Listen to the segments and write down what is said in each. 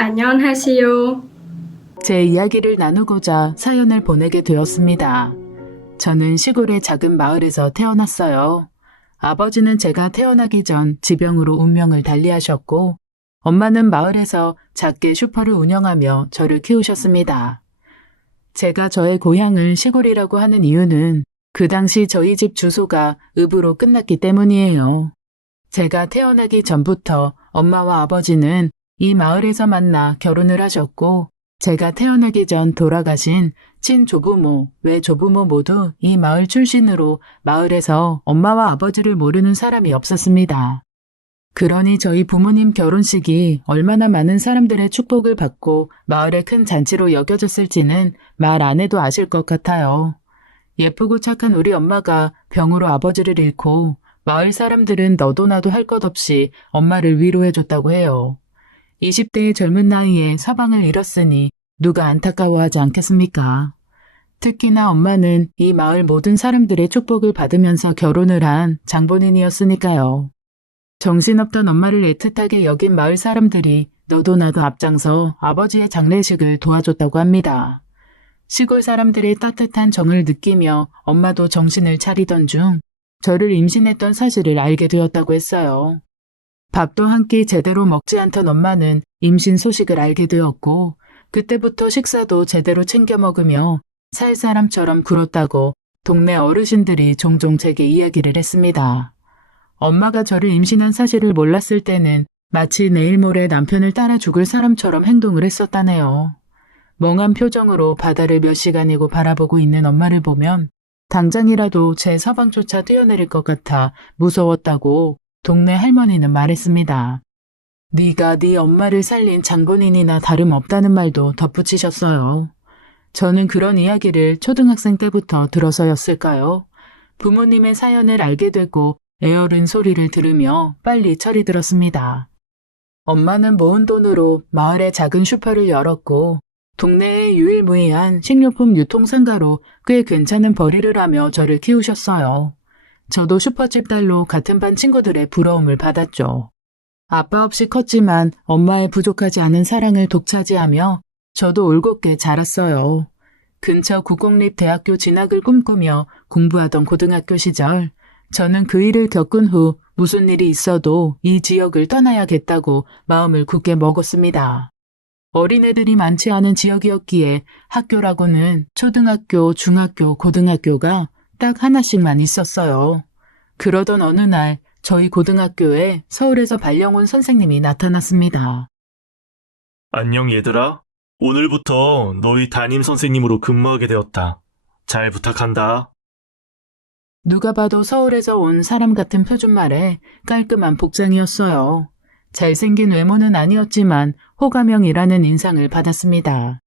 안녕하세요. 제 이야기를 나누고자 사연을 보내게 되었습니다. 저는 시골의 작은 마을에서 태어났어요. 아버지는 제가 태어나기 전 지병으로 운명을 달리하셨고, 엄마는 마을에서 작게 슈퍼를 운영하며 저를 키우셨습니다. 제가 저의 고향을 시골이라고 하는 이유는 그 당시 저희 집 주소가 읍으로 끝났기 때문이에요. 제가 태어나기 전부터 엄마와 아버지는 이 마을에서 만나 결혼을 하셨고, 제가 태어나기 전 돌아가신 친조부모, 외조부모 모두 이 마을 출신으로 마을에서 엄마와 아버지를 모르는 사람이 없었습니다. 그러니 저희 부모님 결혼식이 얼마나 많은 사람들의 축복을 받고 마을의 큰 잔치로 여겨졌을지는 말 안 해도 아실 것 같아요. 예쁘고 착한 우리 엄마가 병으로 아버지를 잃고 마을 사람들은 너도 나도 할 것 없이 엄마를 위로해줬다고 해요. 20대의 젊은 나이에 서방을 잃었으니 누가 안타까워하지 않겠습니까? 특히나 엄마는 이 마을 모든 사람들의 축복을 받으면서 결혼을 한 장본인이었으니까요. 정신없던 엄마를 애틋하게 여긴 마을 사람들이 너도 나도 앞장서 아버지의 장례식을 도와줬다고 합니다. 시골 사람들의 따뜻한 정을 느끼며 엄마도 정신을 차리던 중 저를 임신했던 사실을 알게 되었다고 했어요. 밥도 한 끼 제대로 먹지 않던 엄마는 임신 소식을 알게 되었고 그때부터 식사도 제대로 챙겨 먹으며 살 사람처럼 굴었다고 동네 어르신들이 종종 제게 이야기를 했습니다. 엄마가 저를 임신한 사실을 몰랐을 때는 마치 내일 모레 남편을 따라 죽을 사람처럼 행동을 했었다네요. 멍한 표정으로 바다를 몇 시간이고 바라보고 있는 엄마를 보면 당장이라도 제 서방조차 뛰어내릴 것 같아 무서웠다고 동네 할머니는 말했습니다. 네가 네 엄마를 살린 장본인이나 다름없다는 말도 덧붙이셨어요. 저는 그런 이야기를 초등학생 때부터 들어서였을까요? 부모님의 사연을 알게 되고 애어른 소리를 들으며 빨리 철이 들었습니다. 엄마는 모은 돈으로 마을에 작은 슈퍼를 열었고 동네의 유일무이한 식료품 유통상가로 꽤 괜찮은 벌이를 하며 저를 키우셨어요. 저도 슈퍼집 딸로 같은 반 친구들의 부러움을 받았죠. 아빠 없이 컸지만 엄마의 부족하지 않은 사랑을 독차지하며 저도 올곧게 자랐어요. 근처 국공립대학교 진학을 꿈꾸며 공부하던 고등학교 시절 저는 그 일을 겪은 후 무슨 일이 있어도 이 지역을 떠나야겠다고 마음을 굳게 먹었습니다. 어린애들이 많지 않은 지역이었기에 학교라고는 초등학교, 중학교, 고등학교가 딱 하나씩만 있었어요. 그러던 어느 날 저희 고등학교에 서울에서 발령 온 선생님이 나타났습니다. 안녕 얘들아. 오늘부터 너희 담임 선생님으로 근무하게 되었다. 잘 부탁한다. 누가 봐도 서울에서 온 사람 같은 표준말에 깔끔한 복장이었어요. 잘생긴 외모는 아니었지만 호감형이라는 인상을 받았습니다.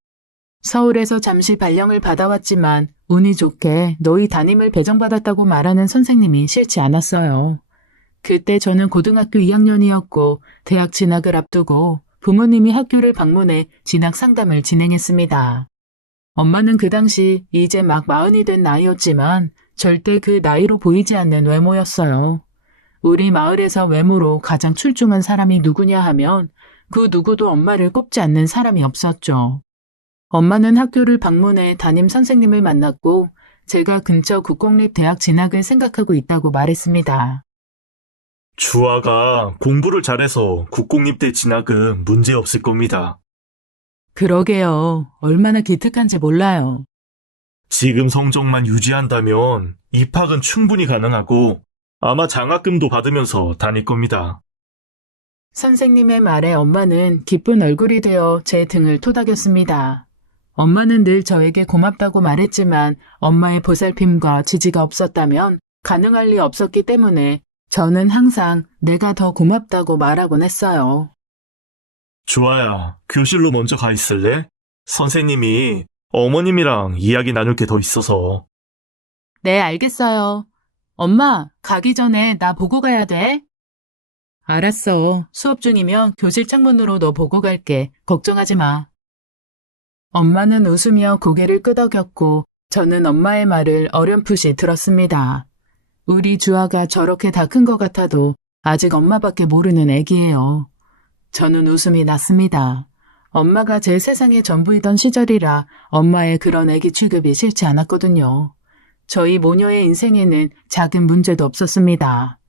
서울에서 잠시 발령을 받아왔지만 운이 좋게 너희 담임을 배정받았다고 말하는 선생님이 싫지 않았어요. 그때 저는 고등학교 2학년이었고 대학 진학을 앞두고 부모님이 학교를 방문해 진학 상담을 진행했습니다. 엄마는 그 당시 이제 막 40이 된 나이였지만 절대 그 나이로 보이지 않는 외모였어요. 우리 마을에서 외모로 가장 출중한 사람이 누구냐 하면 그 누구도 엄마를 꼽지 않는 사람이 없었죠. 엄마는 학교를 방문해 담임 선생님을 만났고 제가 근처 국공립대학 진학을 생각하고 있다고 말했습니다. 주아가 공부를 잘해서 국공립대 진학은 문제 없을 겁니다. 그러게요. 얼마나 기특한지 몰라요. 지금 성적만 유지한다면 입학은 충분히 가능하고 아마 장학금도 받으면서 다닐 겁니다. 선생님의 말에 엄마는 기쁜 얼굴이 되어 제 등을 토닥였습니다. 엄마는 늘 저에게 고맙다고 말했지만 엄마의 보살핌과 지지가 없었다면 가능할 리 없었기 때문에 저는 항상 내가 더 고맙다고 말하곤 했어요. 주아야, 교실로 먼저 가 있을래? 선생님이 어머님이랑 이야기 나눌 게 더 있어서. 네, 알겠어요. 엄마, 가기 전에 나 보고 가야 돼. 알았어. 수업 중이면 교실 창문으로 너 보고 갈게. 걱정하지 마. 엄마는 웃으며 고개를 끄덕였고 저는 엄마의 말을 어렴풋이 들었습니다. 우리 주아가 저렇게 다 큰 것 같아도 아직 엄마밖에 모르는 애기예요. 저는 웃음이 났습니다. 엄마가 제 세상의 전부이던 시절이라 엄마의 그런 애기 취급이 싫지 않았거든요. 저희 모녀의 인생에는 작은 문제도 없었습니다.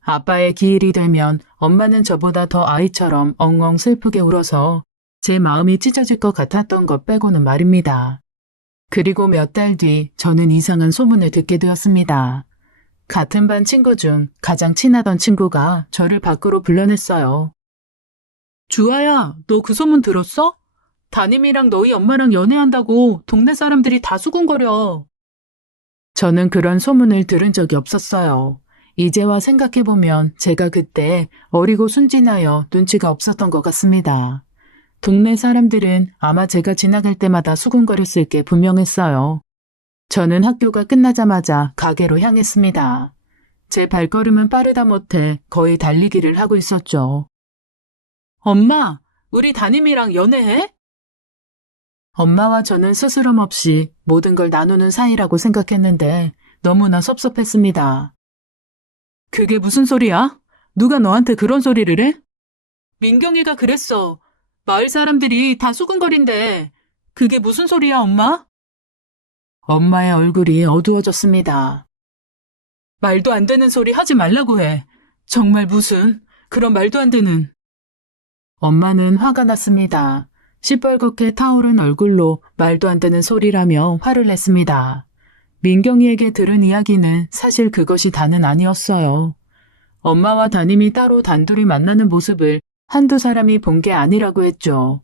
아빠의 기일이 되면 엄마는 저보다 더 아이처럼 엉엉 슬프게 울어서 제 마음이 찢어질 것 같았던 것 빼고는 말입니다. 그리고 몇 달 뒤 저는 이상한 소문을 듣게 되었습니다. 같은 반 친구 중 가장 친하던 친구가 저를 밖으로 불러냈어요. 주아야, 너 그 소문 들었어? 담임이랑 너희 엄마랑 연애한다고 동네 사람들이 다 수군거려. 저는 그런 소문을 들은 적이 없었어요. 이제와 생각해보면 제가 그때 어리고 순진하여 눈치가 없었던 것 같습니다. 동네 사람들은 아마 제가 지나갈 때마다 수군거렸을 게 분명했어요. 저는 학교가 끝나자마자 가게로 향했습니다. 제 발걸음은 빠르다 못해 거의 달리기를 하고 있었죠. 엄마, 우리 담임이랑 연애해? 엄마와 저는 스스럼 없이 모든 걸 나누는 사이라고 생각했는데 너무나 섭섭했습니다. 그게 무슨 소리야? 누가 너한테 그런 소리를 해? 민경이가 그랬어. 마을 사람들이 다 수근거린대. 그게 무슨 소리야, 엄마? 엄마의 얼굴이 어두워졌습니다. 말도 안 되는 소리 하지 말라고 해. 정말 무슨 그런 말도 안 되는. 엄마는 화가 났습니다. 시뻘겋게 타오른 얼굴로 말도 안 되는 소리라며 화를 냈습니다. 민경이에게 들은 이야기는 사실 그것이 다는 아니었어요. 엄마와 담임이 따로 단둘이 만나는 모습을 한두 사람이 본 게 아니라고 했죠.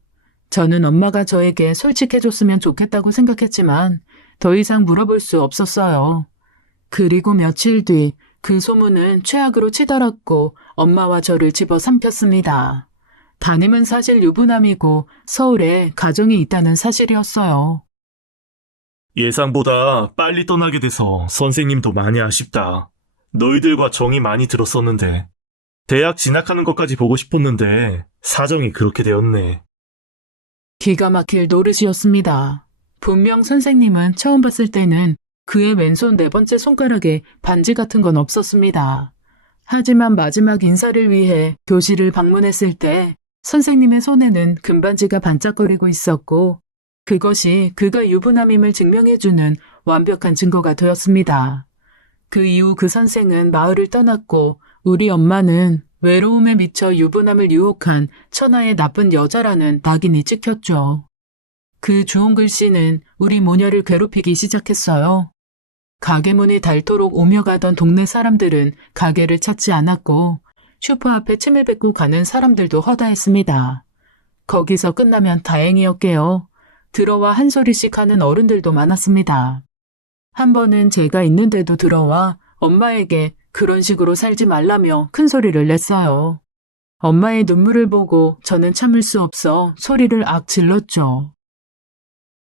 저는 엄마가 저에게 솔직해줬으면 좋겠다고 생각했지만 더 이상 물어볼 수 없었어요. 그리고 며칠 뒤 그 소문은 최악으로 치달았고 엄마와 저를 집어삼켰습니다. 담임은 사실 유부남이고 서울에 가정이 있다는 사실이었어요. 예상보다 빨리 떠나게 돼서 선생님도 많이 아쉽다. 너희들과 정이 많이 들었었는데. 대학 진학하는 것까지 보고 싶었는데 사정이 그렇게 되었네. 기가 막힐 노릇이었습니다. 분명 선생님은 처음 봤을 때는 그의 왼손 네 번째 손가락에 반지 같은 건 없었습니다. 하지만 마지막 인사를 위해 교실을 방문했을 때 선생님의 손에는 금반지가 반짝거리고 있었고 그것이 그가 유부남임을 증명해주는 완벽한 증거가 되었습니다. 그 이후 그 선생은 마을을 떠났고 우리 엄마는 외로움에 미쳐 유부남을 유혹한 천하의 나쁜 여자라는 낙인이 찍혔죠. 그 주홍 글씨는 우리 모녀를 괴롭히기 시작했어요. 가게 문이 닳도록 오며 가던 동네 사람들은 가게를 찾지 않았고 슈퍼 앞에 침을 뱉고 가는 사람들도 허다했습니다. 거기서 끝나면 다행이었게요. 들어와 한 소리씩 하는 어른들도 많았습니다. 한 번은 제가 있는데도 들어와 엄마에게 그런 식으로 살지 말라며 큰 소리를 냈어요. 엄마의 눈물을 보고 저는 참을 수 없어 소리를 악 질렀죠.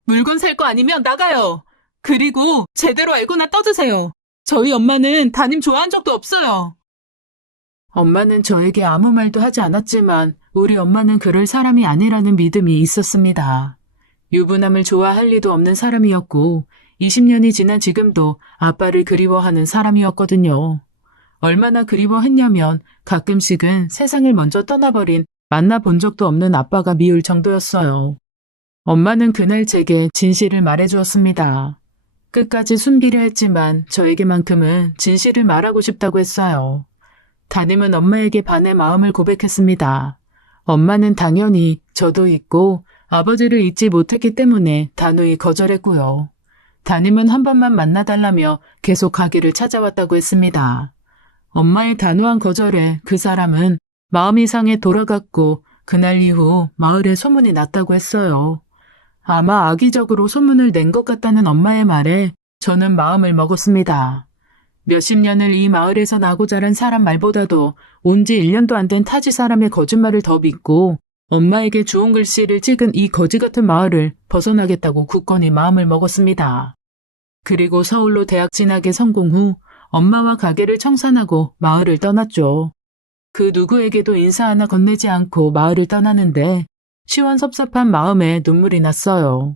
물건 살 거 아니면 나가요. 그리고 제대로 알고나 떠드세요. 저희 엄마는 담임 좋아한 적도 없어요. 엄마는 저에게 아무 말도 하지 않았지만 우리 엄마는 그럴 사람이 아니라는 믿음이 있었습니다. 유부남을 좋아할 리도 없는 사람이었고 20년이 지난 지금도 아빠를 그리워하는 사람이었거든요. 얼마나 그리워했냐면 가끔씩은 세상을 먼저 떠나버린 만나본 적도 없는 아빠가 미울 정도였어요. 엄마는 그날 제게 진실을 말해주었습니다. 끝까지 숨기려 했지만 저에게만큼은 진실을 말하고 싶다고 했어요. 담임은 엄마에게 반해 마음을 고백했습니다. 엄마는 당연히 저도 잊고 아버지를 잊지 못했기 때문에 단호히 거절했고요. 담임은 한 번만 만나달라며 계속 가게를 찾아왔다고 했습니다. 엄마의 단호한 거절에 그 사람은 마음이 상해 돌아갔고 그날 이후 마을에 소문이 났다고 했어요. 아마 악의적으로 소문을 낸 것 같다는 엄마의 말에 저는 마음을 먹었습니다. 몇십 년을 이 마을에서 나고 자란 사람 말보다도 온 지 1년도 안 된 타지 사람의 거짓말을 더 믿고 엄마에게 주홍 글씨를 찍은 이 거지 같은 마을을 벗어나겠다고 굳건히 마음을 먹었습니다. 그리고 서울로 대학 진학에 성공 후 엄마와 가게를 청산하고 마을을 떠났죠. 그 누구에게도 인사 하나 건네지 않고 마을을 떠나는데 시원섭섭한 마음에 눈물이 났어요.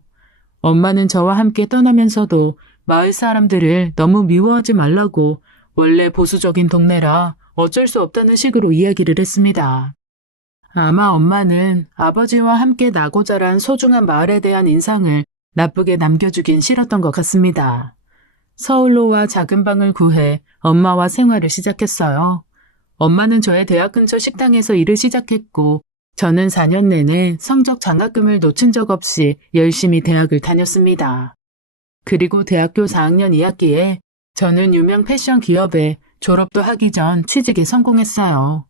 엄마는 저와 함께 떠나면서도 마을 사람들을 너무 미워하지 말라고 원래 보수적인 동네라 어쩔 수 없다는 식으로 이야기를 했습니다. 아마 엄마는 아버지와 함께 나고 자란 소중한 마을에 대한 인상을 나쁘게 남겨주긴 싫었던 것 같습니다. 서울로 와 작은 방을 구해 엄마와 생활을 시작했어요. 엄마는 저의 대학 근처 식당에서 일을 시작했고 저는 4년 내내 성적 장학금을 놓친 적 없이 열심히 대학을 다녔습니다. 그리고 대학교 4학년 2학기에 저는 유명 패션 기업에 졸업도 하기 전 취직에 성공했어요.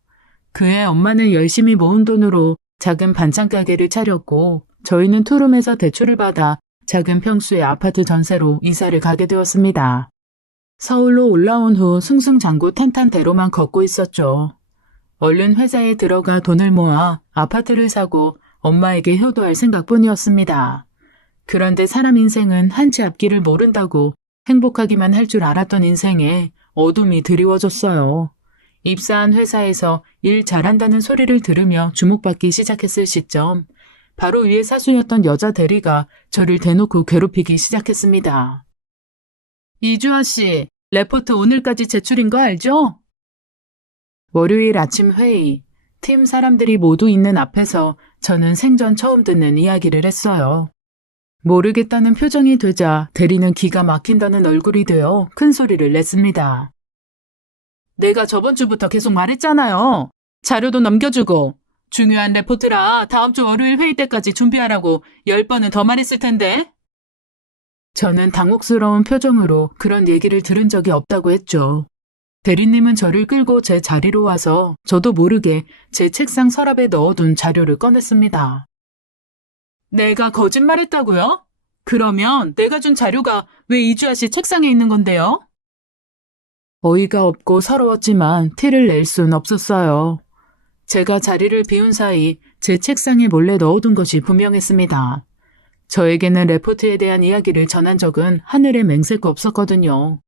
그해 엄마는 열심히 모은 돈으로 작은 반찬 가게를 차렸고 저희는 투룸에서 대출을 받아 작은 평수의 아파트 전세로 이사를 가게 되었습니다. 서울로 올라온 후 승승장구 탄탄대로만 걷고 있었죠. 얼른 회사에 들어가 돈을 모아 아파트를 사고 엄마에게 효도할 생각뿐이었습니다. 그런데 사람 인생은 한치 앞길을 모른다고 행복하기만 할 줄 알았던 인생에 어둠이 드리워졌어요. 입사한 회사에서 일 잘한다는 소리를 들으며 주목받기 시작했을 시점, 바로 위에 사수였던 여자 대리가 저를 대놓고 괴롭히기 시작했습니다. 이주아 씨, 레포트 오늘까지 제출인 거 알죠? 월요일 아침 회의, 팀 사람들이 모두 있는 앞에서 저는 생전 처음 듣는 이야기를 했어요. 모르겠다는 표정이 되자 대리는 기가 막힌다는 얼굴이 되어 큰 소리를 냈습니다. 내가 저번 주부터 계속 말했잖아요. 자료도 넘겨주고 중요한 레포트라 다음 주 월요일 회의 때까지 준비하라고 10번은 더 말했을 텐데. 저는 당혹스러운 표정으로 그런 얘기를 들은 적이 없다고 했죠. 대리님은 저를 끌고 제 자리로 와서 저도 모르게 제 책상 서랍에 넣어둔 자료를 꺼냈습니다. 내가 거짓말했다고요? 그러면 내가 준 자료가 왜 이주아 씨 책상에 있는 건데요? 어이가 없고 서러웠지만 티를 낼 순 없었어요. 제가 자리를 비운 사이 제 책상에 몰래 넣어둔 것이 분명했습니다. 저에게는 레포트에 대한 이야기를 전한 적은 하늘에 맹세코 없었거든요.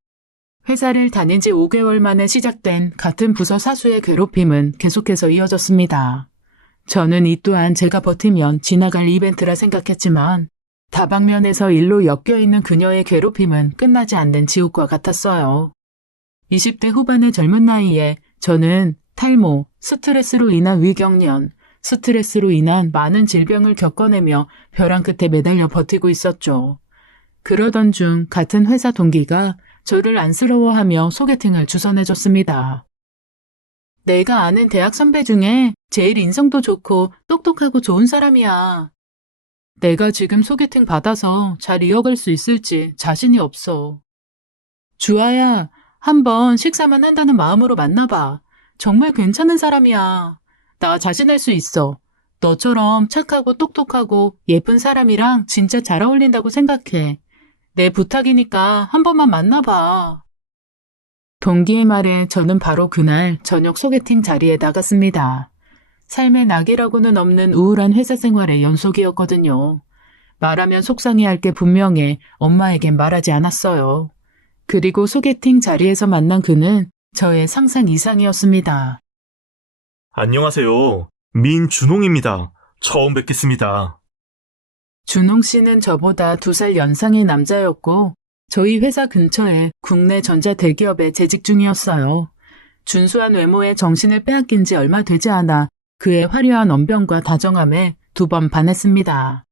회사를 다닌 지 5개월 만에 시작된 같은 부서 사수의 괴롭힘은 계속해서 이어졌습니다. 저는 이 또한 제가 버티면 지나갈 이벤트라 생각했지만 다방면에서 일로 엮여있는 그녀의 괴롭힘은 끝나지 않는 지옥과 같았어요. 20대 후반의 젊은 나이에 저는 탈모, 스트레스로 인한 위경련, 스트레스로 인한 많은 질병을 겪어내며 벼랑 끝에 매달려 버티고 있었죠. 그러던 중 같은 회사 동기가 저를 안쓰러워하며 소개팅을 주선해줬습니다. 내가 아는 대학 선배 중에 제일 인성도 좋고 똑똑하고 좋은 사람이야. 내가 지금 소개팅 받아서 잘 이어갈 수 있을지 자신이 없어. 주아야, 한번 식사만 한다는 마음으로 만나봐. 정말 괜찮은 사람이야. 나 자신할 수 있어. 너처럼 착하고 똑똑하고 예쁜 사람이랑 진짜 잘 어울린다고 생각해. 내 부탁이니까 한 번만 만나봐. 동기의 말에 저는 바로 그날 저녁 소개팅 자리에 나갔습니다. 삶의 낙이라고는 없는 우울한 회사 생활의 연속이었거든요. 말하면 속상해할 게 분명해 엄마에겐 말하지 않았어요. 그리고 소개팅 자리에서 만난 그는 저의 상상 이상이었습니다. 안녕하세요. 민준홍입니다. 처음 뵙겠습니다. 준홍 씨는 저보다 2살 연상의 남자였고 저희 회사 근처에 국내 전자 대기업에 재직 중이었어요. 준수한 외모에 정신을 빼앗긴 지 얼마 되지 않아 그의 화려한 언변과 다정함에 2번 반했습니다.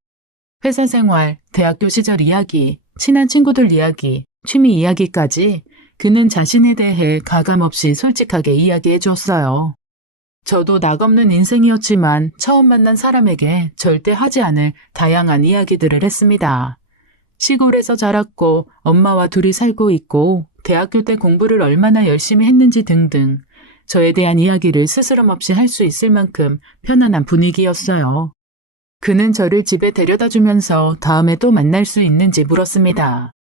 회사 생활, 대학교 시절 이야기, 친한 친구들 이야기, 취미 이야기까지 그는 자신에 대해 가감없이 솔직하게 이야기해 주었어요. 저도 낙없는 인생이었지만 처음 만난 사람에게 절대 하지 않을 다양한 이야기들을 했습니다. 시골에서 자랐고 엄마와 둘이 살고 있고 대학교 때 공부를 얼마나 열심히 했는지 등등 저에 대한 이야기를 스스럼 없이 할 수 있을 만큼 편안한 분위기였어요. 그는 저를 집에 데려다 주면서 다음에 또 만날 수 있는지 물었습니다.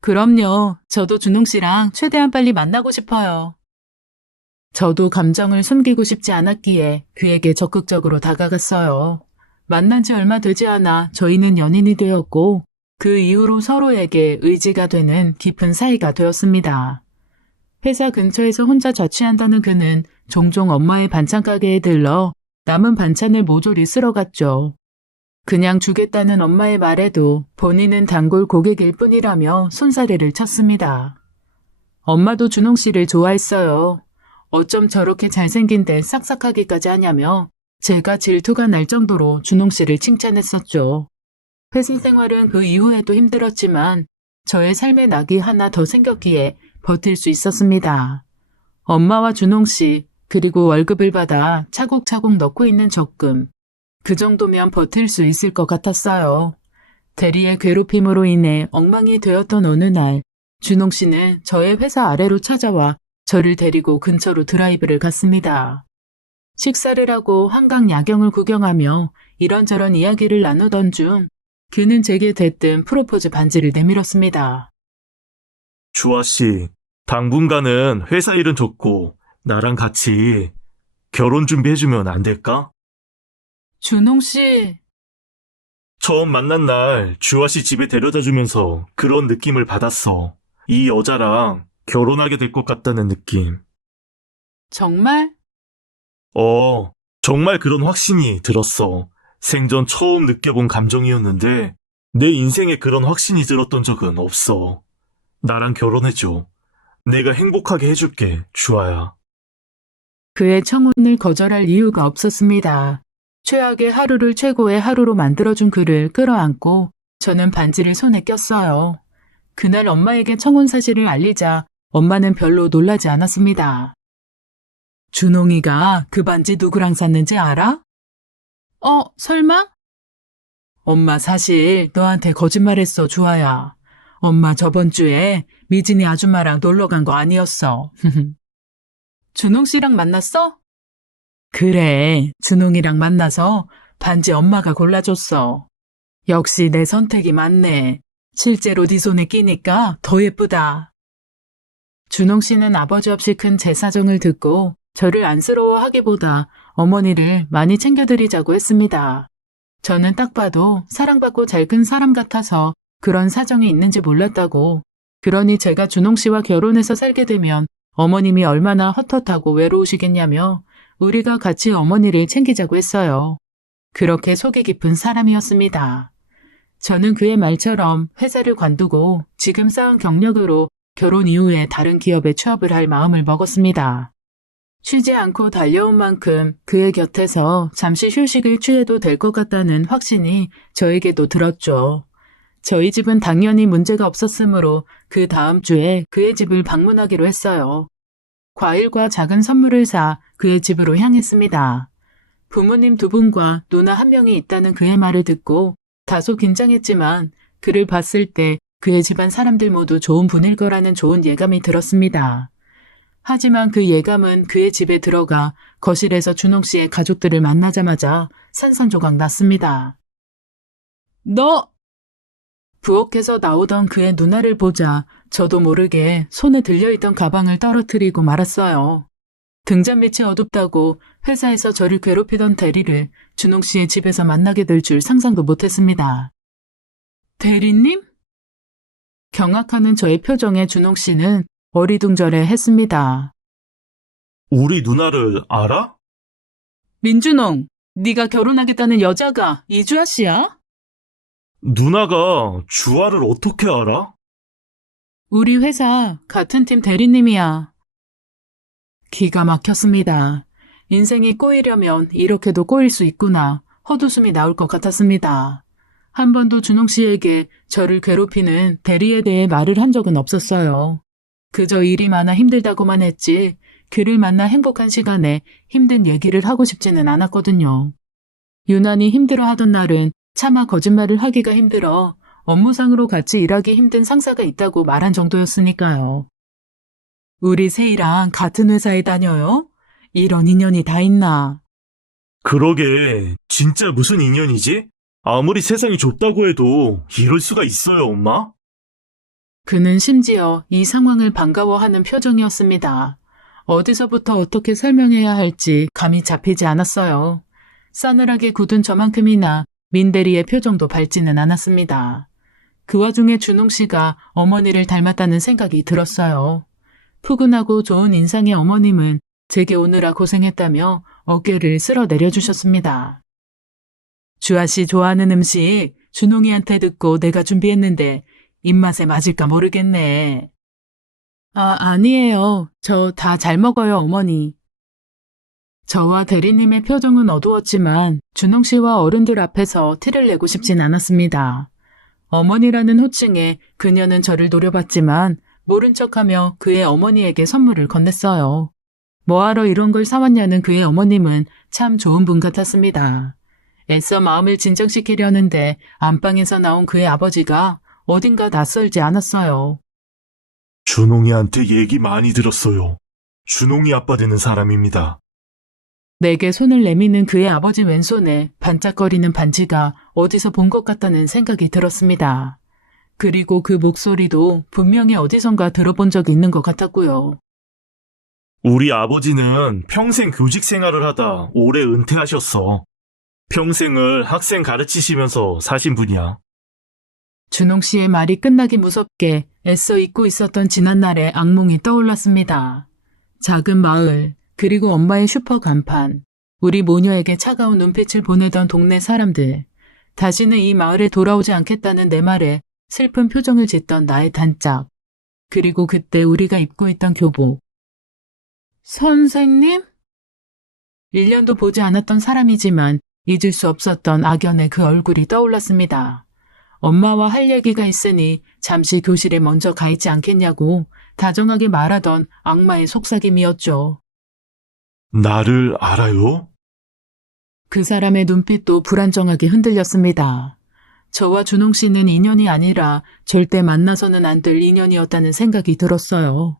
그럼요. 저도 준홍 씨랑 최대한 빨리 만나고 싶어요. 저도 감정을 숨기고 싶지 않았기에 그에게 적극적으로 다가갔어요. 만난 지 얼마 되지 않아 저희는 연인이 되었고 그 이후로 서로에게 의지가 되는 깊은 사이가 되었습니다. 회사 근처에서 혼자 자취한다는 그는 종종 엄마의 반찬 가게에 들러 남은 반찬을 모조리 쓸어갔죠. 그냥 주겠다는 엄마의 말에도 본인은 단골 고객일 뿐이라며 손사래를 쳤습니다. 엄마도 준홍 씨를 좋아했어요. 어쩜 저렇게 잘생긴데 싹싹하기까지 하냐며 제가 질투가 날 정도로 준홍 씨를 칭찬했었죠. 회사 생활은 그 이후에도 힘들었지만 저의 삶의 낙이 하나 더 생겼기에 버틸 수 있었습니다. 엄마와 준홍 씨, 그리고 월급을 받아 차곡차곡 넣고 있는 적금. 그 정도면 버틸 수 있을 것 같았어요. 대리의 괴롭힘으로 인해 엉망이 되었던 어느 날, 준홍 씨는 저의 회사 아래로 찾아와 저를 데리고 근처로 드라이브를 갔습니다. 식사를 하고 한강 야경을 구경하며 이런저런 이야기를 나누던 중 그는 제게 대뜸 프로포즈 반지를 내밀었습니다. 주아 씨, 당분간은 회사 일은 접고 나랑 같이 결혼 준비해주면 안 될까? 준홍 씨, 처음 만난 날 주아 씨 집에 데려다 주면서 그런 느낌을 받았어. 이 여자랑 결혼하게 될 것 같다는 느낌. 정말? 정말 그런 확신이 들었어. 생전 처음 느껴본 감정이었는데 내 인생에 그런 확신이 들었던 적은 없어. 나랑 결혼해줘. 내가 행복하게 해줄게, 주아야. 그의 청혼을 거절할 이유가 없었습니다. 최악의 하루를 최고의 하루로 만들어준 그를 끌어안고 저는 반지를 손에 꼈어요. 그날 엄마에게 청혼 사실을 알리자 엄마는 별로 놀라지 않았습니다. 준홍이가 그 반지 누구랑 샀는지 알아? 설마? 엄마 사실 너한테 거짓말했어, 주아야. 엄마 저번 주에 미진이 아줌마랑 놀러 간 거 아니었어. 준홍 씨랑 만났어? 그래, 준홍이랑 만나서 반지 엄마가 골라줬어. 역시 내 선택이 맞네. 실제로 네 손에 끼니까 더 예쁘다. 준홍 씨는 아버지 없이 큰 제 사정을 듣고 저를 안쓰러워하기보다 어머니를 많이 챙겨드리자고 했습니다. 저는 딱 봐도 사랑받고 잘 큰 사람 같아서 그런 사정이 있는지 몰랐다고. 그러니 제가 준홍 씨와 결혼해서 살게 되면 어머님이 얼마나 헛헛하고 외로우시겠냐며 우리가 같이 어머니를 챙기자고 했어요. 그렇게 속이 깊은 사람이었습니다. 저는 그의 말처럼 회사를 관두고 지금 쌓은 경력으로 결혼 이후에 다른 기업에 취업을 할 마음을 먹었습니다. 쉬지 않고 달려온 만큼 그의 곁에서 잠시 휴식을 취해도 될 것 같다는 확신이 저에게도 들었죠. 저희 집은 당연히 문제가 없었으므로 그 다음 주에 그의 집을 방문하기로 했어요. 과일과 작은 선물을 사 그의 집으로 향했습니다. 부모님 두 분과 누나 한 명이 있다는 그의 말을 듣고 다소 긴장했지만 그를 봤을 때 그의 집안 사람들 모두 좋은 분일 거라는 좋은 예감이 들었습니다. 하지만 그 예감은 그의 집에 들어가 거실에서 준홍 씨의 가족들을 만나자마자 산산조각 났습니다. 너! 부엌에서 나오던 그의 누나를 보자 저도 모르게 손에 들려있던 가방을 떨어뜨리고 말았어요. 등잔빛이 어둡다고 회사에서 저를 괴롭히던 대리를 준홍 씨의 집에서 만나게 될 줄 상상도 못했습니다. 대리님? 경악하는 저의 표정에 준홍 씨는 어리둥절해 했습니다. 우리 누나를 알아? 민준홍, 네가 결혼하겠다는 여자가 이주아 씨야? 누나가 주아를 어떻게 알아? 우리 회사 같은 팀 대리님이야. 기가 막혔습니다. 인생이 꼬이려면 이렇게도 꼬일 수 있구나. 헛웃음이 나올 것 같았습니다. 한 번도 준홍 씨에게 저를 괴롭히는 대리에 대해 말을 한 적은 없었어요. 그저 일이 많아 힘들다고만 했지 그를 만나 행복한 시간에 힘든 얘기를 하고 싶지는 않았거든요. 유난히 힘들어하던 날은 차마 거짓말을 하기가 힘들어 업무상으로 같이 일하기 힘든 상사가 있다고 말한 정도였으니까요. 우리 세이랑 같은 회사에 다녀요? 이런 인연이 다 있나? 그러게, 진짜 무슨 인연이지? 아무리 세상이 좁다고 해도 이럴 수가 있어요, 엄마? 그는 심지어 이 상황을 반가워하는 표정이었습니다. 어디서부터 어떻게 설명해야 할지 감이 잡히지 않았어요. 싸늘하게 굳은 저만큼이나 민대리의 표정도 밝지는 않았습니다. 그 와중에 준홍 씨가 어머니를 닮았다는 생각이 들었어요. 푸근하고 좋은 인상의 어머님은 제게 오느라 고생했다며 어깨를 쓸어 내려주셨습니다. 주아 씨 좋아하는 음식 준홍이한테 듣고 내가 준비했는데 입맛에 맞을까 모르겠네. 아니에요. 저 다 잘 먹어요, 어머니. 저와 대리님의 표정은 어두웠지만 준홍 씨와 어른들 앞에서 티를 내고 싶진 않았습니다. 어머니라는 호칭에 그녀는 저를 노려봤지만 모른 척하며 그의 어머니에게 선물을 건넸어요. 뭐하러 이런 걸 사왔냐는 그의 어머님은 참 좋은 분 같았습니다. 애써 마음을 진정시키려는데 안방에서 나온 그의 아버지가 어딘가 낯설지 않았어요. 준홍이한테 얘기 많이 들었어요. 준홍이 아빠 되는 사람입니다. 내게 손을 내미는 그의 아버지 왼손에 반짝거리는 반지가 어디서 본 것 같다는 생각이 들었습니다. 그리고 그 목소리도 분명히 어디선가 들어본 적이 있는 것 같았고요. 우리 아버지는 평생 교직 생활을 하다 올해 은퇴하셨어. 평생을 학생 가르치시면서 사신 분이야. 준홍 씨의 말이 끝나기 무섭게 애써 잊고 있었던 지난날의 악몽이 떠올랐습니다. 작은 마을, 그리고 엄마의 슈퍼 간판, 우리 모녀에게 차가운 눈빛을 보내던 동네 사람들, 다시는 이 마을에 돌아오지 않겠다는 내 말에 슬픈 표정을 짓던 나의 단짝, 그리고 그때 우리가 입고 있던 교복. 선생님? 1년도 보지 않았던 사람이지만 잊을 수 없었던 악연의 그 얼굴이 떠올랐습니다. 엄마와 할 얘기가 있으니 잠시 교실에 먼저 가 있지 않겠냐고 다정하게 말하던 악마의 속삭임이었죠. 나를 알아요? 그 사람의 눈빛도 불안정하게 흔들렸습니다. 저와 준홍 씨는 인연이 아니라 절대 만나서는 안 될 인연이었다는 생각이 들었어요.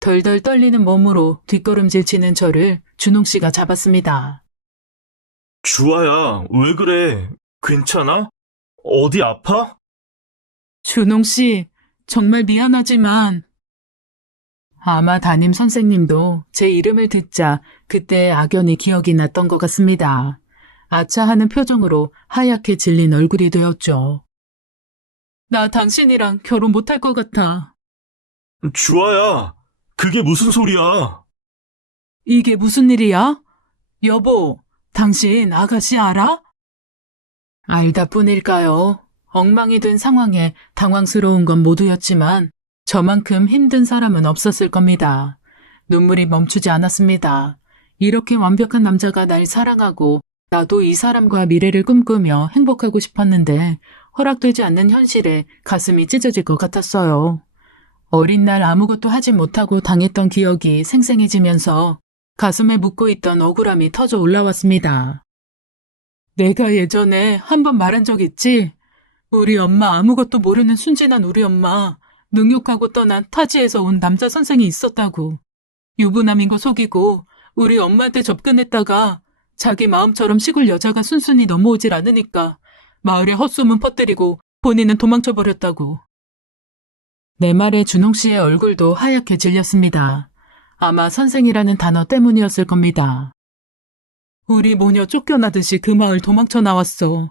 덜덜 떨리는 몸으로 뒷걸음질 치는 저를 준홍 씨가 잡았습니다. 주아야, 왜 그래? 괜찮아? 어디 아파? 준홍 씨, 정말 미안하지만 아마 담임 선생님도 제 이름을 듣자 그때의 악연이 기억이 났던 것 같습니다. 아차하는 표정으로 하얗게 질린 얼굴이 되었죠. 나 당신이랑 결혼 못할 것 같아. 주아야, 그게 무슨 소리야? 이게 무슨 일이야? 여보, 당신 아가씨 알아? 알다 뿐일까요? 엉망이 된 상황에 당황스러운 건 모두였지만 저만큼 힘든 사람은 없었을 겁니다. 눈물이 멈추지 않았습니다. 이렇게 완벽한 남자가 날 사랑하고 나도 이 사람과 미래를 꿈꾸며 행복하고 싶었는데 허락되지 않는 현실에 가슴이 찢어질 것 같았어요. 어린 날 아무것도 하지 못하고 당했던 기억이 생생해지면서 가슴에 묻고 있던 억울함이 터져 올라왔습니다. 내가 예전에 한 번 말한 적 있지? 우리 엄마 아무것도 모르는 순진한 우리 엄마 능욕하고 떠난 타지에서 온 남자 선생이 있었다고. 유부남인 거 속이고 우리 엄마한테 접근했다가 자기 마음처럼 시골 여자가 순순히 넘어오질 않으니까 마을에 헛소문 퍼뜨리고 본인은 도망쳐버렸다고. 내 말에 준홍 씨의 얼굴도 하얗게 질렸습니다. 아마 선생이라는 단어 때문이었을 겁니다. 우리 모녀 쫓겨나듯이 그 마을 도망쳐 나왔어.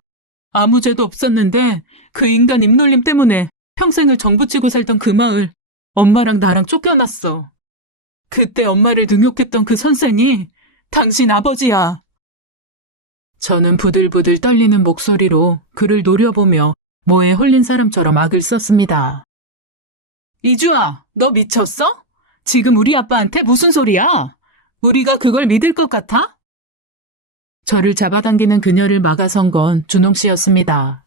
아무 죄도 없었는데 그 인간 입놀림 때문에 평생을 정부치고 살던 그 마을, 엄마랑 나랑 쫓겨났어. 그때 엄마를 능욕했던 그 선생이 당신 아버지야. 저는 부들부들 떨리는 목소리로 그를 노려보며 뭐에 홀린 사람처럼 악을 썼습니다. 이주아, 너 미쳤어? 지금 우리 아빠한테 무슨 소리야? 우리가 그걸 믿을 것 같아? 저를 잡아당기는 그녀를 막아선 건 준홍 씨였습니다.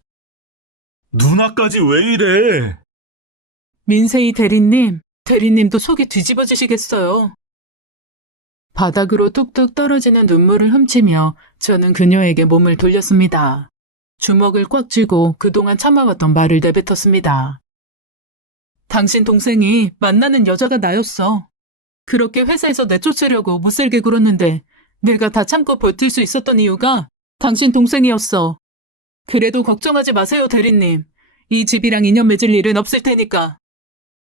누나까지 왜 이래? 민세희 대리님도 속이 뒤집어지시겠어요. 바닥으로 뚝뚝 떨어지는 눈물을 훔치며 저는 그녀에게 몸을 돌렸습니다. 주먹을 꽉 쥐고 그동안 참아왔던 말을 내뱉었습니다. 당신 동생이 만나는 여자가 나였어. 그렇게 회사에서 내쫓으려고 못살게 굴었는데 내가 다 참고 버틸 수 있었던 이유가 당신 동생이었어. 그래도 걱정하지 마세요, 대리님. 이 집이랑 인연 맺을 일은 없을 테니까.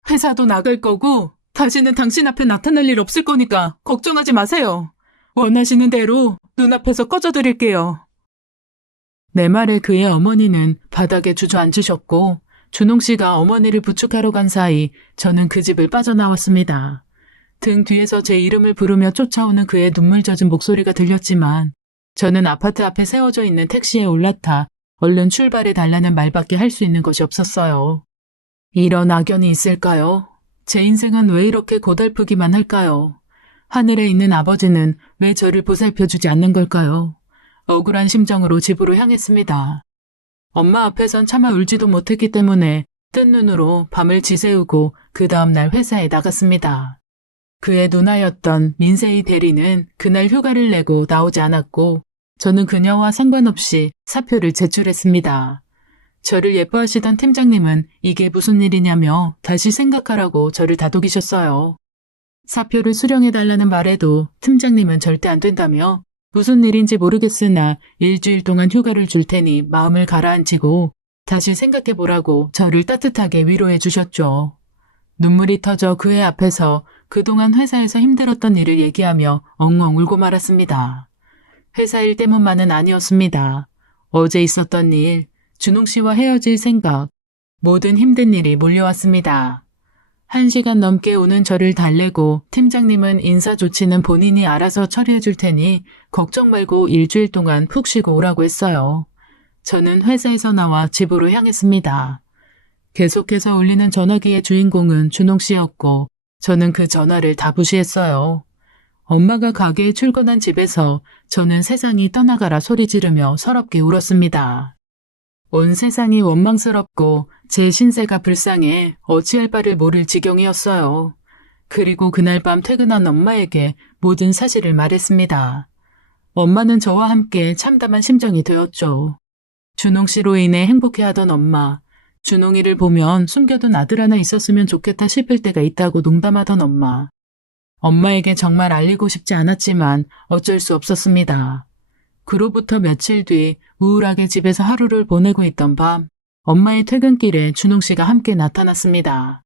회사도 나갈 거고 다시는 당신 앞에 나타날 일 없을 거니까 걱정하지 마세요. 원하시는 대로 눈앞에서 꺼져드릴게요. 내 말에 그의 어머니는 바닥에 주저앉으셨고 준홍 씨가 어머니를 부축하러 간 사이 저는 그 집을 빠져나왔습니다. 등 뒤에서 제 이름을 부르며 쫓아오는 그의 눈물 젖은 목소리가 들렸지만 저는 아파트 앞에 세워져 있는 택시에 올라타 얼른 출발해 달라는 말밖에 할 수 있는 것이 없었어요. 이런 악연이 있을까요? 제 인생은 왜 이렇게 고달프기만 할까요? 하늘에 있는 아버지는 왜 저를 보살펴주지 않는 걸까요? 억울한 심정으로 집으로 향했습니다. 엄마 앞에선 차마 울지도 못했기 때문에 뜬 눈으로 밤을 지새우고 그 다음날 회사에 나갔습니다. 그의 누나였던 민세희 대리는 그날 휴가를 내고 나오지 않았고 저는 그녀와 상관없이 사표를 제출했습니다. 저를 예뻐하시던 팀장님은 이게 무슨 일이냐며 다시 생각하라고 저를 다독이셨어요. 사표를 수령해달라는 말에도 팀장님은 절대 안 된다며 무슨 일인지 모르겠으나 일주일 동안 휴가를 줄 테니 마음을 가라앉히고 다시 생각해보라고 저를 따뜻하게 위로해 주셨죠. 눈물이 터져 그의 앞에서 그동안 회사에서 힘들었던 일을 얘기하며 엉엉 울고 말았습니다. 회사 일 때문만은 아니었습니다. 어제 있었던 일, 준홍 씨와 헤어질 생각, 모든 힘든 일이 몰려왔습니다. 1시간 넘게 오는 저를 달래고 팀장님은 인사 조치는 본인이 알아서 처리해 줄 테니 걱정 말고 일주일 동안 푹 쉬고 오라고 했어요. 저는 회사에서 나와 집으로 향했습니다. 계속해서 울리는 전화기의 주인공은 준홍 씨였고 저는 그 전화를 다 무시했어요. 엄마가 가게에 출근한 집에서 저는 세상이 떠나가라 소리 지르며 서럽게 울었습니다. 온 세상이 원망스럽고 제 신세가 불쌍해 어찌할 바를 모를 지경이었어요. 그리고 그날 밤 퇴근한 엄마에게 모든 사실을 말했습니다. 엄마는 저와 함께 참담한 심정이 되었죠. 준홍 씨로 인해 행복해하던 엄마, 준홍이를 보면 숨겨둔 아들 하나 있었으면 좋겠다 싶을 때가 있다고 농담하던 엄마. 엄마에게 정말 알리고 싶지 않았지만 어쩔 수 없었습니다. 그로부터 며칠 뒤 우울하게 집에서 하루를 보내고 있던 밤, 엄마의 퇴근길에 준홍 씨가 함께 나타났습니다.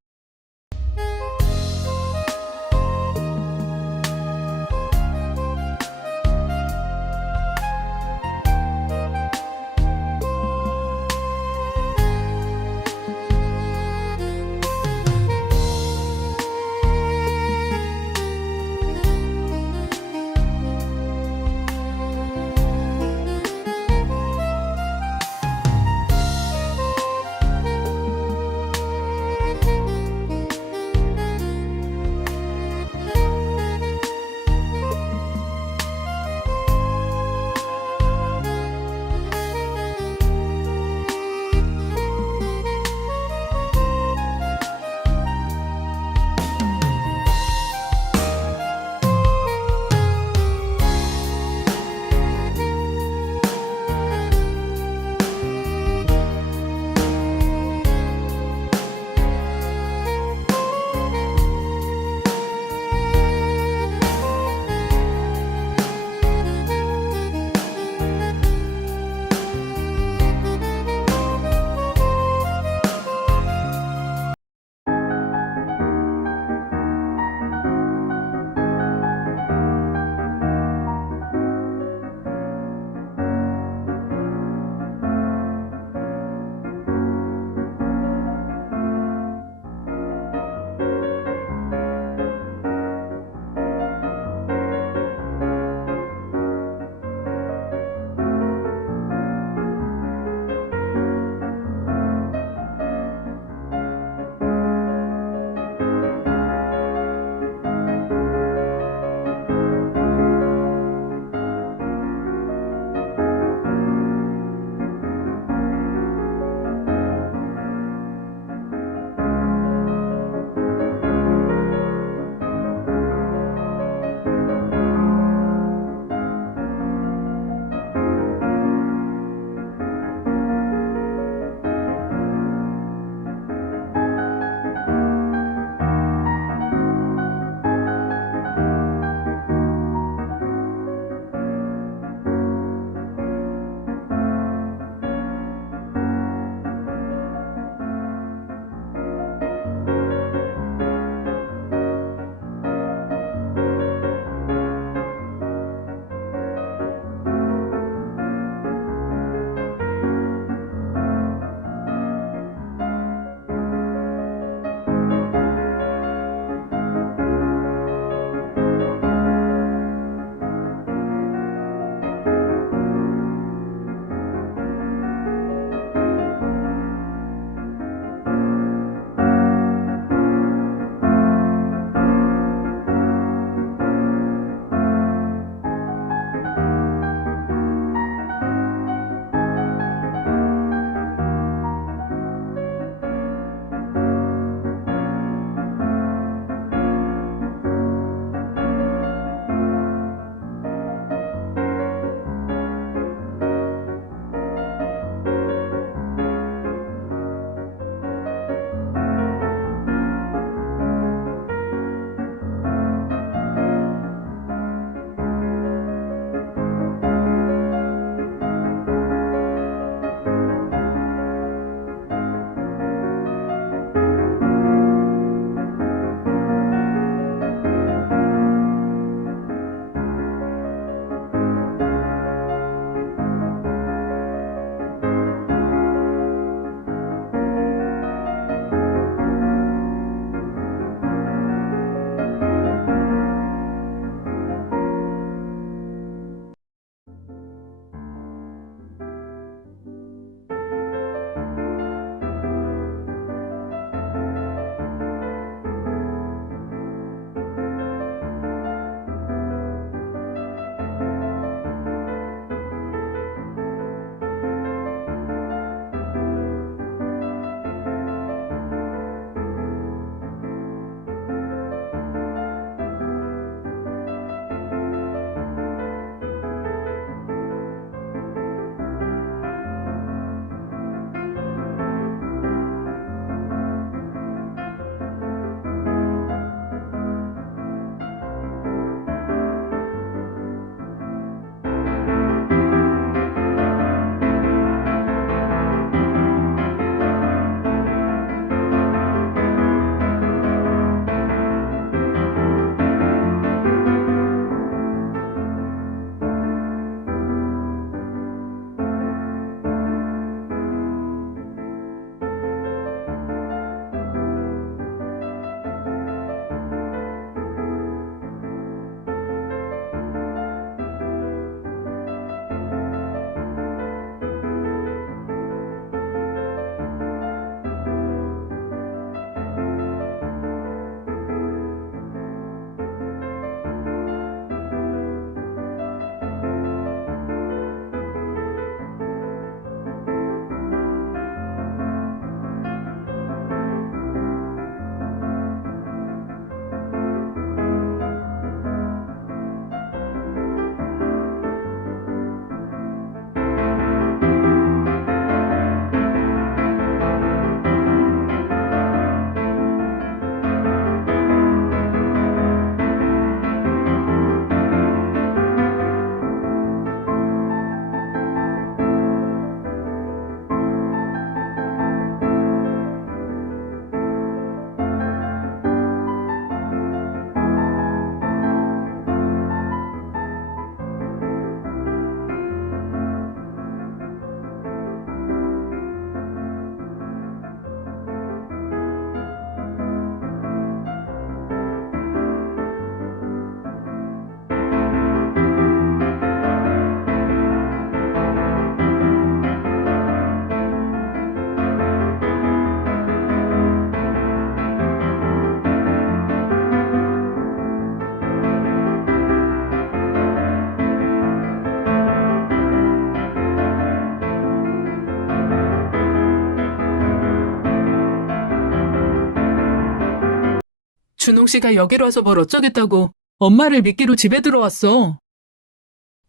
준홍 씨가 여기로 와서 뭘 어쩌겠다고 엄마를 믿기로 집에 들어왔어.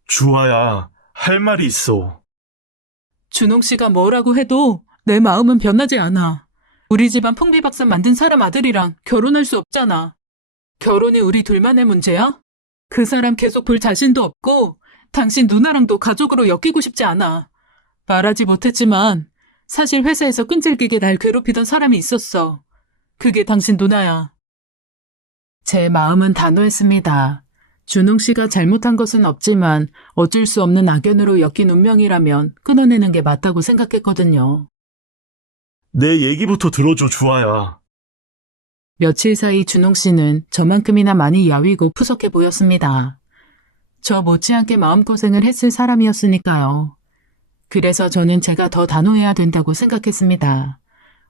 주아야, 할 말이 있어. 준홍 씨가 뭐라고 해도 내 마음은 변하지 않아. 우리 집안 풍비박산 만든 사람 아들이랑 결혼할 수 없잖아. 결혼이 우리 둘만의 문제야? 그 사람 계속 볼 자신도 없고 당신 누나랑도 가족으로 엮이고 싶지 않아. 말하지 못했지만 사실 회사에서 끈질기게 날 괴롭히던 사람이 있었어. 그게 당신 누나야. 제 마음은 단호했습니다. 준홍 씨가 잘못한 것은 없지만 어쩔 수 없는 악연으로 엮인 운명이라면 끊어내는 게 맞다고 생각했거든요. 내 얘기부터 들어줘, 주아야. 며칠 사이 준홍 씨는 저만큼이나 많이 야위고 푸석해 보였습니다. 저 못지않게 마음고생을 했을 사람이었으니까요. 그래서 저는 제가 더 단호해야 된다고 생각했습니다.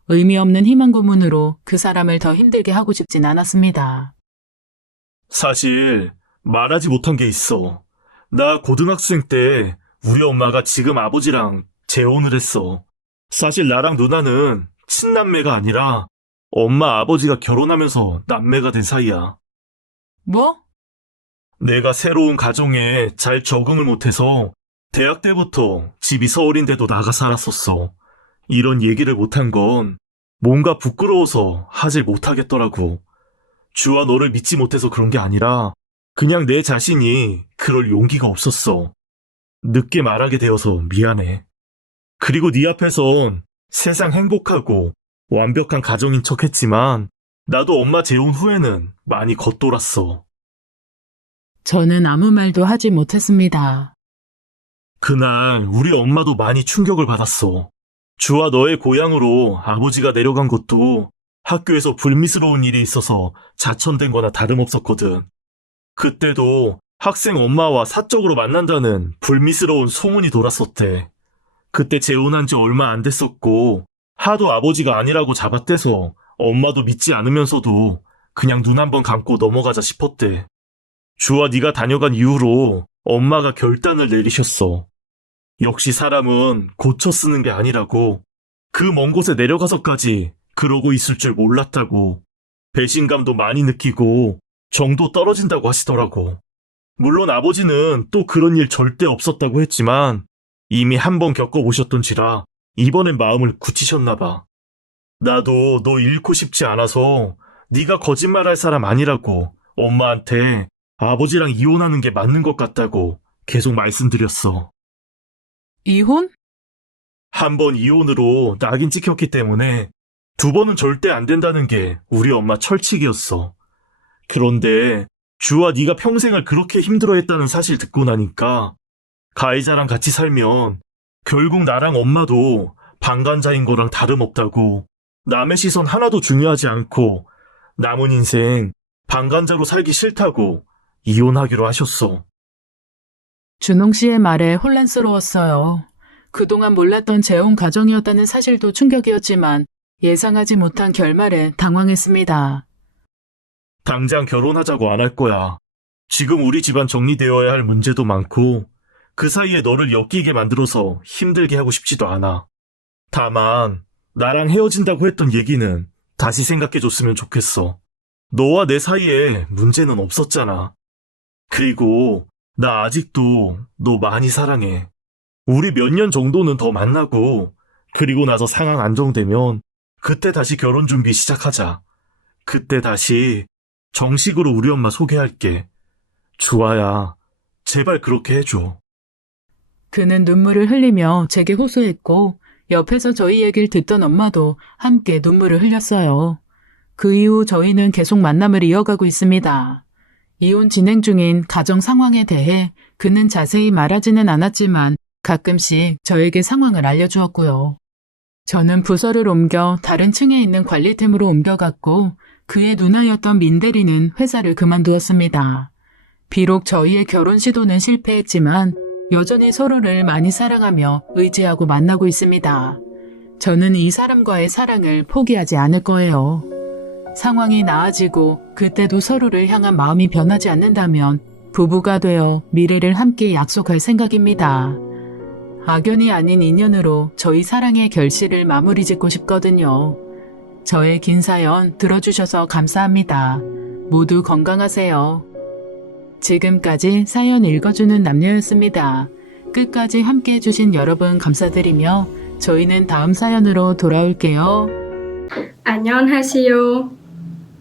의미 없는 희망 고문으로 그 사람을 더 힘들게 하고 싶진 않았습니다. 사실 말하지 못한 게 있어. 나 고등학생 때 우리 엄마가 지금 아버지랑 재혼을 했어. 사실 나랑 누나는 친남매가 아니라 엄마 아버지가 결혼하면서 남매가 된 사이야. 뭐? 내가 새로운 가정에 잘 적응을 못해서 대학 때부터 집이 서울인데도 나가 살았었어. 이런 얘기를 못한 건 뭔가 부끄러워서 하질 못하겠더라고. 주아 너를 믿지 못해서 그런 게 아니라 그냥 내 자신이 그럴 용기가 없었어. 늦게 말하게 되어서 미안해. 그리고 네 앞에선 세상 행복하고 완벽한 가정인 척 했지만 나도 엄마 재혼 후에는 많이 겉돌았어. 저는 아무 말도 하지 못했습니다. 그날 우리 엄마도 많이 충격을 받았어. 주아 너의 고향으로 아버지가 내려간 것도 학교에서 불미스러운 일이 있어서 자천된 거나 다름없었거든. 그때도 학생 엄마와 사적으로 만난다는 불미스러운 소문이 돌았었대. 그때 재혼한 지 얼마 안 됐었고 하도 아버지가 아니라고 잡아떼서 엄마도 믿지 않으면서도 그냥 눈 한번 감고 넘어가자 싶었대. 주아 네가 다녀간 이후로 엄마가 결단을 내리셨어. 역시 사람은 고쳐 쓰는 게 아니라고. 그 먼 곳에 내려가서까지 그러고 있을 줄 몰랐다고. 배신감도 많이 느끼고 정도 떨어진다고 하시더라고. 물론 아버지는 또 그런 일 절대 없었다고 했지만 이미 한 번 겪어보셨던지라 이번엔 마음을 굳히셨나 봐. 나도 너 잃고 싶지 않아서 네가 거짓말할 사람 아니라고 엄마한테 아버지랑 이혼하는 게 맞는 것 같다고 계속 말씀드렸어. 이혼? 한 번 이혼으로 낙인 찍혔기 때문에 두 번은 절대 안 된다는 게 우리 엄마 철칙이었어. 그런데 주아 네가 평생을 그렇게 힘들어했다는 사실 듣고 나니까 가해자랑 같이 살면 결국 나랑 엄마도 방관자인 거랑 다름없다고, 남의 시선 하나도 중요하지 않고 남은 인생 방관자로 살기 싫다고 이혼하기로 하셨어. 준홍 씨의 말에 혼란스러웠어요. 그동안 몰랐던 재혼 가정이었다는 사실도 충격이었지만 예상하지 못한 결말에 당황했습니다. 당장 결혼하자고 안 할 거야. 지금 우리 집안 정리되어야 할 문제도 많고 그 사이에 너를 엮이게 만들어서 힘들게 하고 싶지도 않아. 다만 나랑 헤어진다고 했던 얘기는 다시 생각해줬으면 좋겠어. 너와 내 사이에 문제는 없었잖아. 그리고 나 아직도 너 많이 사랑해. 우리 몇 년 정도는 더 만나고 그리고 나서 상황 안정되면 그때 다시 결혼 준비 시작하자. 그때 다시 정식으로 우리 엄마 소개할게. 주아야, 제발 그렇게 해줘. 그는 눈물을 흘리며 제게 호소했고 옆에서 저희 얘기를 듣던 엄마도 함께 눈물을 흘렸어요. 그 이후 저희는 계속 만남을 이어가고 있습니다. 이혼 진행 중인 가정 상황에 대해 그는 자세히 말하지는 않았지만 가끔씩 저에게 상황을 알려주었고요. 저는 부서를 옮겨 다른 층에 있는 관리팀으로 옮겨갔고 그의 누나였던 민대리는 회사를 그만두었습니다. 비록 저희의 결혼 시도는 실패했지만 여전히 서로를 많이 사랑하며 의지하고 만나고 있습니다. 저는 이 사람과의 사랑을 포기하지 않을 거예요. 상황이 나아지고 그때도 서로를 향한 마음이 변하지 않는다면 부부가 되어 미래를 함께 약속할 생각입니다. 악연이 아닌 인연으로 저희 사랑의 결실을 마무리 짓고 싶거든요. 저의 긴 사연 들어주셔서 감사합니다. 모두 건강하세요. 지금까지 사연 읽어주는 남녀였습니다. 끝까지 함께 해주신 여러분 감사드리며 저희는 다음 사연으로 돌아올게요. 안녕하세요.